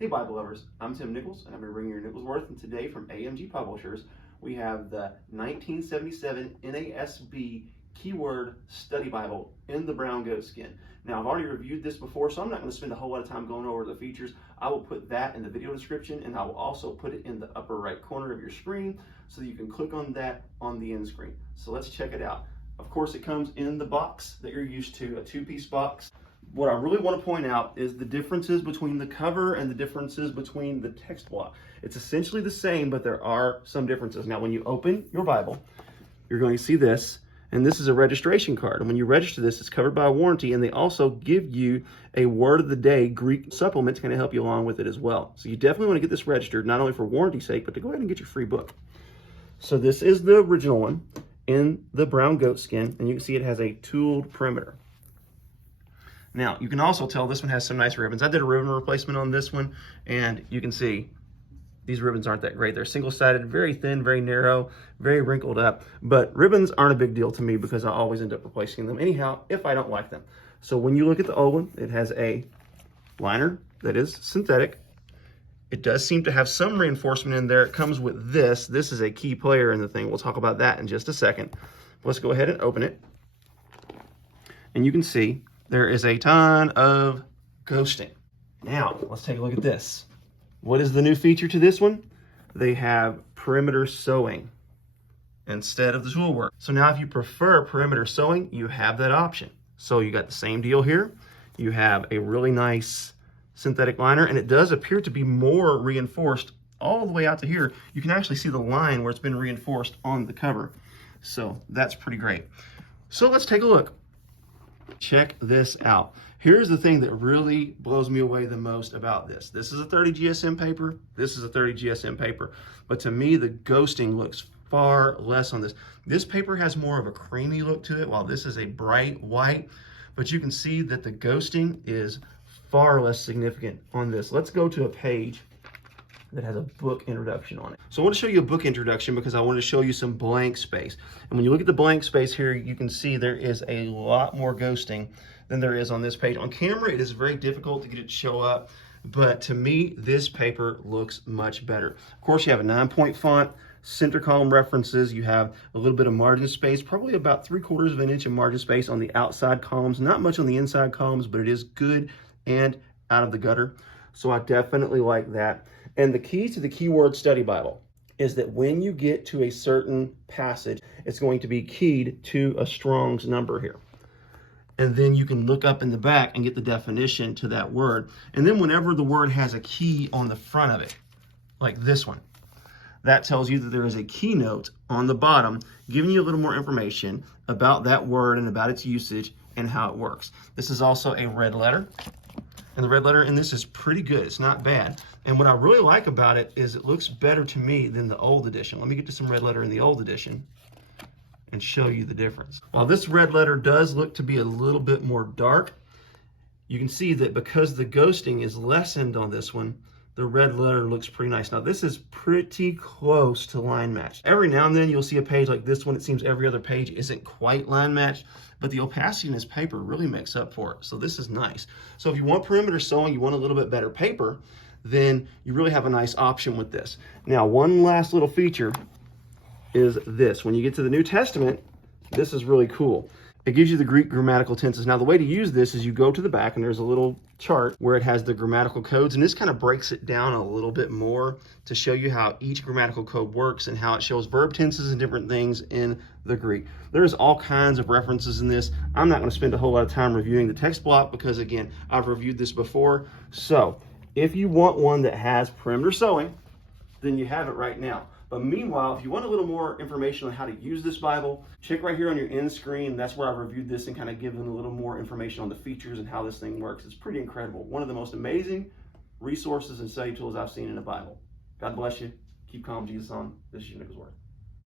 Hey Bible lovers, I'm Tim Nichols and I'm going to bring you your Nichols Worth, and today from AMG Publishers we have the 1977 NASB Keyword Study Bible in the brown goatskin. Now I've already reviewed this before, so I'm not going to spend a whole lot of time going over the features. I will put that in the video description, and I will also put it in the upper right corner of your screen so that you can click on that on the end screen. So let's check it out. Of course it comes in the box that you're used to, a two-piece box. What I really want to point out is the differences between the cover and the differences between the text block. It's essentially the same, but there are some differences. Now, when you open your Bible, you're going to see this, and this is a registration card. And when you register this, it's covered by a warranty, and they also give you a word of the day Greek supplement to kind of help you along with it as well. So you definitely want to get this registered, not only for warranty's sake, but to go ahead and get your free book. So this is the original one in the brown goatskin, and you can see it has a tooled perimeter. Now, you can also tell this one has some nice ribbons. I did a ribbon replacement on this one, and you can see these ribbons aren't that great. They're single-sided, very thin, very narrow, very wrinkled up. But ribbons aren't a big deal to me because I always end up replacing them anyhow if I don't like them. So when you look at the old one, it has a liner that is synthetic. It does seem to have some reinforcement in there. It comes with this. This is a key player in the thing. We'll talk about that in just a second. Let's go ahead and open it. And you can see there is a ton of ghosting. Now, let's take a look at this. What is the new feature to this one? They have perimeter sewing instead of the tool work. So now if you prefer perimeter sewing, you have that option. So you got the same deal here. You have a really nice synthetic liner, and it does appear to be more reinforced all the way out to here. You can actually see the line where it's been reinforced on the cover. So that's pretty great. So let's take a look. Check this out. Here's the thing that really blows me away the most about this. This is a 30 GSM paper. This is a 30 GSM paper. But to me, the ghosting looks far less on this. This paper has more of a creamy look to it, while this is a bright white. But you can see that the ghosting is far less significant on this. Let's go to a page that has a book introduction on it. So I want to show you a book introduction because I want to show you some blank space. And when you look at the blank space here, you can see there is a lot more ghosting than there is on this page. On camera, it is very difficult to get it to show up, but to me, this paper looks much better. Of course, you have a 9-point font, center column references, you have a little bit of margin space, probably about 3/4 of an inch of margin space on the outside columns, not much on the inside columns, but it is good and out of the gutter. So I definitely like that. And the key to the Keyword Study Bible is that when you get to a certain passage, it's going to be keyed to a Strong's number here. And then you can look up in the back and get the definition to that word. And then whenever the word has a key on the front of it, like this one, that tells you that there is a keynote on the bottom giving you a little more information about that word and about its usage and how it works. This is also a red letter. And the red letter in this is pretty good. It's not bad. And what I really like about it is it looks better to me than the old edition. Let me get to some red letter in the old edition and show you the difference. While this red letter does look to be a little bit more dark, you can see that because the ghosting is lessened on this one, the red letter looks pretty nice. Now this is pretty close to line match. Every now and then you'll see a page like this one. It seems every other page isn't quite line matched, but the opacity in this paper really makes up for it. So this is nice. So if you want perimeter sewing, you want a little bit better paper, then you really have a nice option with this. Now, one last little feature is this. When you get to the New Testament, this is really cool. It gives you the Greek grammatical tenses. Now, the way to use this is you go to the back and there's a little chart where it has the grammatical codes, and this kind of breaks it down a little bit more to show you how each grammatical code works and how it shows verb tenses and different things in the Greek. There's all kinds of references in this. I'm not going to spend a whole lot of time reviewing the text block because, again, I've reviewed this before. So if you want one that has perimeter sewing, then you have it right now. But meanwhile, if you want a little more information on how to use this Bible, check right here on your end screen. That's where I've reviewed this and kind of given a little more information on the features and how this thing works. It's pretty incredible. One of the most amazing resources and study tools I've seen in a Bible. God bless you. Keep calm, Jesus on. This is your Nichols Worth.